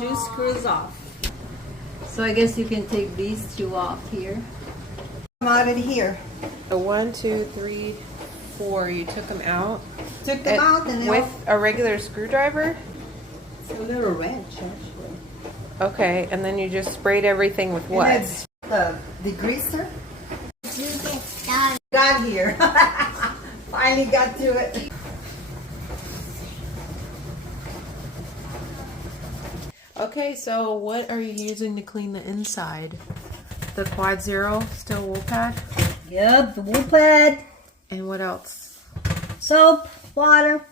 2 screws off. So I guess you can take these 2 off here. Come out of here. So 1, 2, 3, 4. You took them out. Took them out and with a regular screwdriver. It's a little wrench actually. Okay, and then you just sprayed everything with what? And that's the degreaser. Got here. Finally got to it. Okay, so what are you using to clean the inside? The Quad Zero Still Wool Pad? Yep, the wool pad, And what else? soap, water.